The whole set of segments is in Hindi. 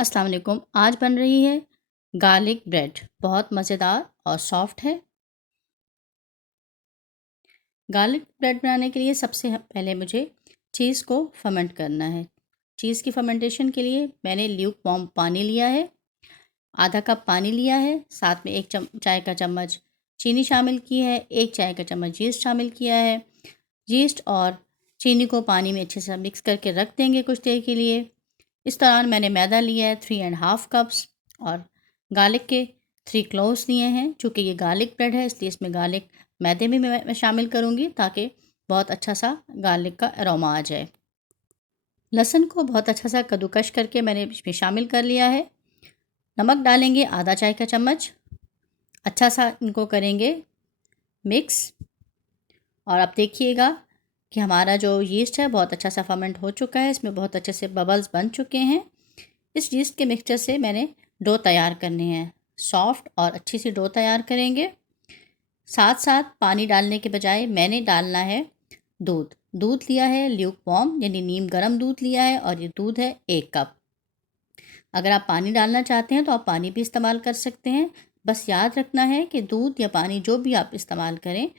अस्सलाम वालेकुम। आज बन रही है गार्लिक ब्रेड। बहुत मज़ेदार और सॉफ्ट है। गार्लिक ब्रेड बनाने के लिए सबसे पहले मुझे चीज़ को फर्मेंट करना है। चीज़ की फर्मेंटेशन के लिए मैंने ल्यूक वार्म पानी लिया है, आधा कप पानी लिया है, साथ में 1 चाय का चम्मच चीनी शामिल की है, 1 चाय का चम्मच यीस्ट शामिल किया है। यीस्ट और चीनी को पानी में अच्छे से मिक्स करके रख देंगे कुछ देर के लिए। इस दौरान मैंने मैदा लिया है 3 एंड हाफ कप्स और गार्लिक के 3 क्लोव्स लिए हैं। चूँकि ये गार्लिक ब्रेड है इसलिए इसमें गार्लिक मैदे में मैं शामिल करूँगी ताकि बहुत अच्छा सा गार्लिक का अरोमा आ जाए। लहसुन को बहुत अच्छा सा कद्दूकस करके मैंने इसमें शामिल कर लिया है। नमक डालेंगे आधा चाय का चम्मच। अच्छा सा इनको करेंगे मिक्स। और अब देखिएगा कि हमारा जो यीस्ट है बहुत अच्छा सा फर्मेंट हो चुका है। इसमें बहुत अच्छे से बबल्स बन चुके हैं। इस यीस्ट के मिक्सचर से मैंने डो तैयार करने हैं। सॉफ्ट और अच्छी सी डो तैयार करेंगे। साथ साथ पानी डालने के बजाय मैंने डालना है दूध। दूध लिया है ल्यूक वार्म यानी नीम गर्म दूध लिया है और ये दूध है 1 कप। अगर आप पानी डालना चाहते हैं तो आप पानी भी इस्तेमाल कर सकते हैं। बस याद रखना है कि दूध या पानी जो भी आप इस्तेमाल करें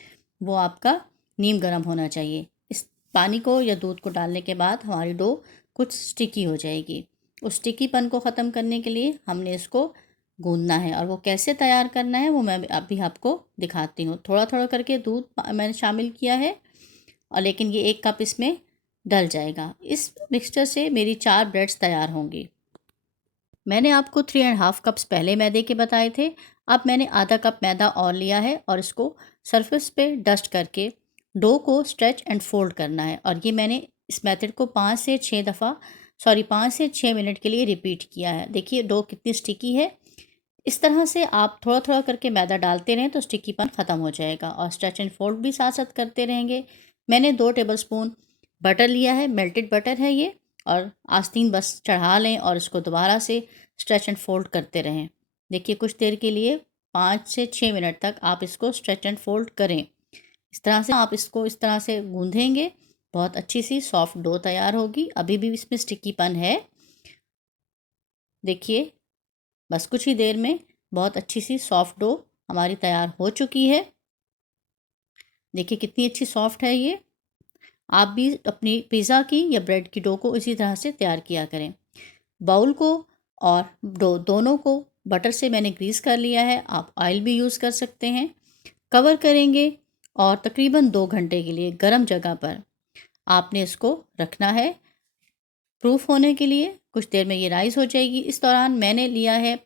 वो आपका नीम गर्म होना चाहिए। इस पानी को या दूध को डालने के बाद हमारी डो कुछ स्टिकी हो जाएगी। उस स्टिकीपन को ख़त्म करने के लिए हमने इसको गूंदना है और वो कैसे तैयार करना है वो मैं अभी आपको दिखाती हूँ। थोड़ा थोड़ा करके दूध मैंने शामिल किया है और लेकिन ये 1 कप इसमें डल जाएगा। इस मिक्सचर से मेरी 4 ब्रेड्स तैयार होंगी। मैंने आपको 3 एंड हाफ कप्स पहले मैदे के बताए थे। अब मैंने आधा कप मैदा और लिया है और इसको सरफेस पे डस्ट करके डो को स्ट्रेच एंड फोल्ड करना है। और ये मैंने इस मेथड को 5 से 6 मिनट के लिए रिपीट किया है। देखिए डो कितनी स्टिकी है। इस तरह से आप थोड़ा थोड़ा करके मैदा डालते रहें तो स्टिकीपन ख़त्म हो जाएगा और स्ट्रेच एंड फोल्ड भी साथ साथ करते रहेंगे। मैंने 2 टेबलस्पून बटर लिया है, मेल्टेड बटर है ये। और आस्तीन बस चढ़ा लें और इसको दोबारा से स्ट्रेच एंड फोल्ड करते रहें। देखिए कुछ देर के लिए 5 से 6 मिनट तक आप इसको स्ट्रेच एंड फोल्ड करें। इस तरह से आप इसको इस तरह से गूंदेंगे बहुत अच्छी सी सॉफ्ट डो तैयार होगी। अभी भी इसमें स्टिकीपन है। देखिए बस कुछ ही देर में बहुत अच्छी सी सॉफ्ट डो हमारी तैयार हो चुकी है। देखिए कितनी अच्छी सॉफ्ट है ये। आप भी अपनी पिज़्ज़ा की या ब्रेड की डो को इसी तरह से तैयार किया करें। बाउल को और डो दोनों को बटर से मैंने ग्रीस कर लिया है। आप ऑयल भी यूज़ कर सकते हैं। कवर करेंगे और तकरीबन 2 घंटे के लिए गर्म जगह पर आपने इसको रखना है प्रूफ होने के लिए। कुछ देर में ये राइस हो जाएगी। इस दौरान मैंने लिया है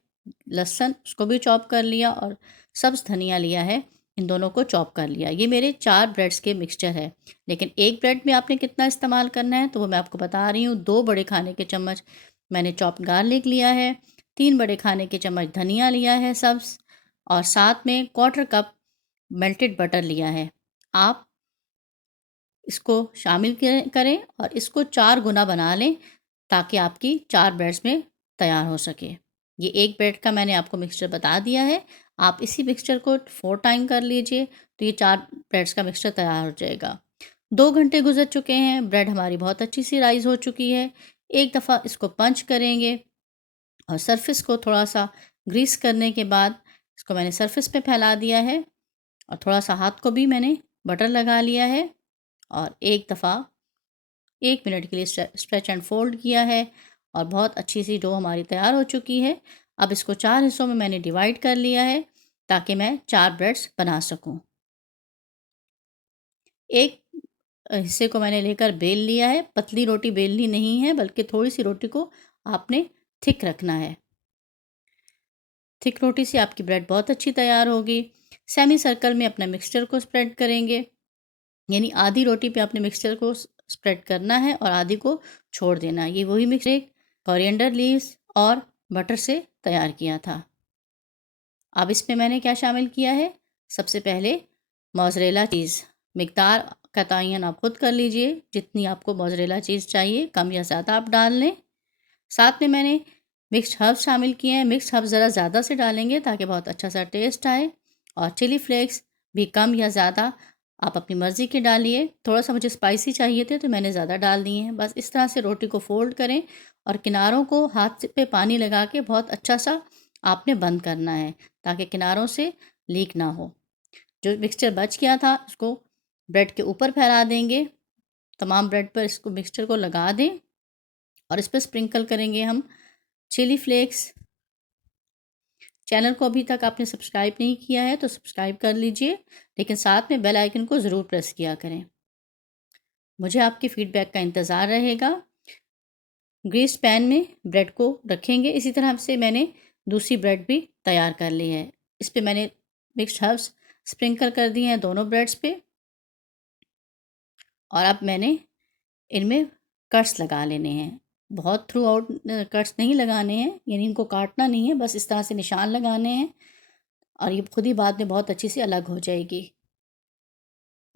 लहसुन, उसको भी चॉप कर लिया और सब्ज़ धनिया लिया है, इन दोनों को चॉप कर लिया। ये मेरे 4 ब्रेड्स के मिक्सचर है। लेकिन एक ब्रेड में आपने कितना इस्तेमाल करना है तो वो मैं आपको बता रही हूँ। 2 बड़े खाने के चम्मच मैंने चॉप गार्लिक लिया है, 3 बड़े खाने के चम्मच धनिया लिया है सब्ज़ और साथ में 1/4 कप मेल्टेड बटर लिया है। आप इसको शामिल करें और इसको 4 गुना बना लें ताकि आपकी 4 ब्रेड्स में तैयार हो सके। ये एक ब्रेड का मैंने आपको मिक्सचर बता दिया है। आप इसी मिक्सचर को 4 टाइम कर लीजिए तो ये 4 ब्रेड्स का मिक्सचर तैयार हो जाएगा। 2 घंटे गुजर चुके हैं। ब्रेड हमारी बहुत अच्छी सी राइज़ हो चुकी है। एक दफ़ा इसको पंच करेंगे और सरफेस को थोड़ा सा ग्रीस करने के बाद इसको मैंने सरफेस पे फैला दिया है और थोड़ा सा हाथ को भी मैंने बटर लगा लिया है और एक दफ़ा 1 मिनट के लिए स्ट्रेच एंड फोल्ड किया है और बहुत अच्छी सी डो हमारी तैयार हो चुकी है। अब इसको 4 हिस्सों में मैंने डिवाइड कर लिया है ताकि मैं 4 ब्रेड्स बना सकूं। एक हिस्से को मैंने लेकर बेल लिया है। पतली रोटी बेलनी नहीं है बल्कि थोड़ी सी रोटी को आपने थिक रखना है। थिक रोटी से आपकी ब्रेड बहुत अच्छी तैयार होगी। सेमी सर्कल में अपना मिक्सचर को स्प्रेड करेंगे यानी आधी रोटी पे आपने मिक्सचर को स्प्रेड करना है और आधी को छोड़ देना। ये वही मिक्सचर कोरिएंडर लीव्स और बटर से तैयार किया था। अब इसमें मैंने क्या शामिल किया है, सबसे पहले मोज़रेला चीज़। मिकदार का तयन आप खुद कर लीजिए, जितनी आपको मोज़रेला चीज़ चाहिए कम या ज़्यादा आप डाल लें। साथ में मैंने मिक्स्ड हर्ब शामिल किए हैं। मिक्स्ड हर्ब ज़रा ज़्यादा से डालेंगे ताकि बहुत अच्छा सा टेस्ट आए। और चिली फ्लेक्स भी कम या ज़्यादा आप अपनी मर्ज़ी के डालिए। थोड़ा-सा मुझे स्पाइसी चाहिए थे तो मैंने ज़्यादा डाल दिए हैं। बस इस तरह से रोटी को फ़ोल्ड करें और किनारों को हाथ से पे पानी लगा के बहुत अच्छा-सा आपने बंद करना है, ताकि किनारों से लीक ना हो। जो मिक्सचर बच गया था उसको ब्रेड के ऊपर फैला देंगे। तमाम ब्रेड पर इसको मिक्सचर को लगा दें और इस पे स्प्रिंकल करेंगे हम चिली फ्लेक्स। चैनल को अभी तक आपने सब्सक्राइब नहीं किया है तो सब्सक्राइब कर लीजिए, लेकिन साथ में बेल आइकन को ज़रूर प्रेस किया करें। मुझे आपके फीडबैक का इंतज़ार रहेगा। ग्रीस्ड पैन में ब्रेड को रखेंगे। इसी तरह से मैंने दूसरी ब्रेड भी तैयार कर ली है। इस पे मैंने मिक्स्ड हर्ब्स स्प्रिंकल कर दिए हैं दोनों ब्रेड्स पे, और अब मैंने इनमें कट्स लगा लेने हैं। बहुत थ्रू आउट कट्स नहीं लगाने हैं, यानी इनको काटना नहीं है, बस इस तरह से निशान लगाने हैं और ये खुद ही बाद में बहुत अच्छी सी अलग हो जाएगी।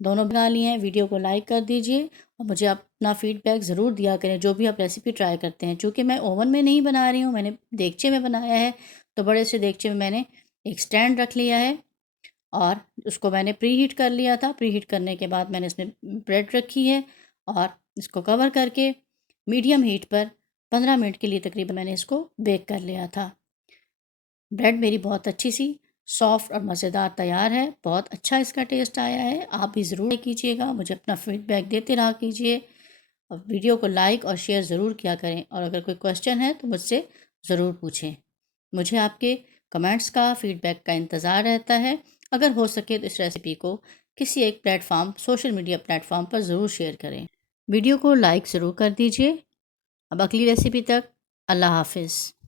दोनों बना लिए हैं। वीडियो को लाइक कर दीजिए और मुझे अपना फ़ीडबैक ज़रूर दिया करें जो भी आप रेसिपी ट्राई करते हैं। चूँकि मैं ओवन में नहीं बना रही हूँ, मैंने देगचे में बनाया है, तो बड़े से देगचे में मैंने एक स्टैंड रख लिया है और उसको मैंने प्री हीट कर लिया था। प्री हीट करने के बाद मैंने इसमें ब्रेड रखी है और इसको कवर करके मीडियम हीट पर 15 मिनट के लिए तकरीबन मैंने इसको बेक कर लिया था। ब्रेड मेरी बहुत अच्छी सी सॉफ्ट और मज़ेदार तैयार है। बहुत अच्छा इसका टेस्ट आया है। आप भी ज़रूर कीजिएगा, मुझे अपना फ़ीडबैक देते रहा कीजिए और वीडियो को लाइक और शेयर ज़रूर किया करें, और अगर कोई क्वेश्चन है तो मुझसे ज़रूर पूछें। मुझे आपके कमेंट्स का, फ़ीडबैक का इंतज़ार रहता है। अगर हो सके तो इस रेसिपी को किसी एक प्लेटफ़ॉर्म, सोशल मीडिया प्लेटफ़ॉर्म पर ज़रूर शेयर करें। वीडियो को लाइक ज़रूर कर दीजिए। अब अगली रेसिपी तक अल्लाह हाफ़िज़।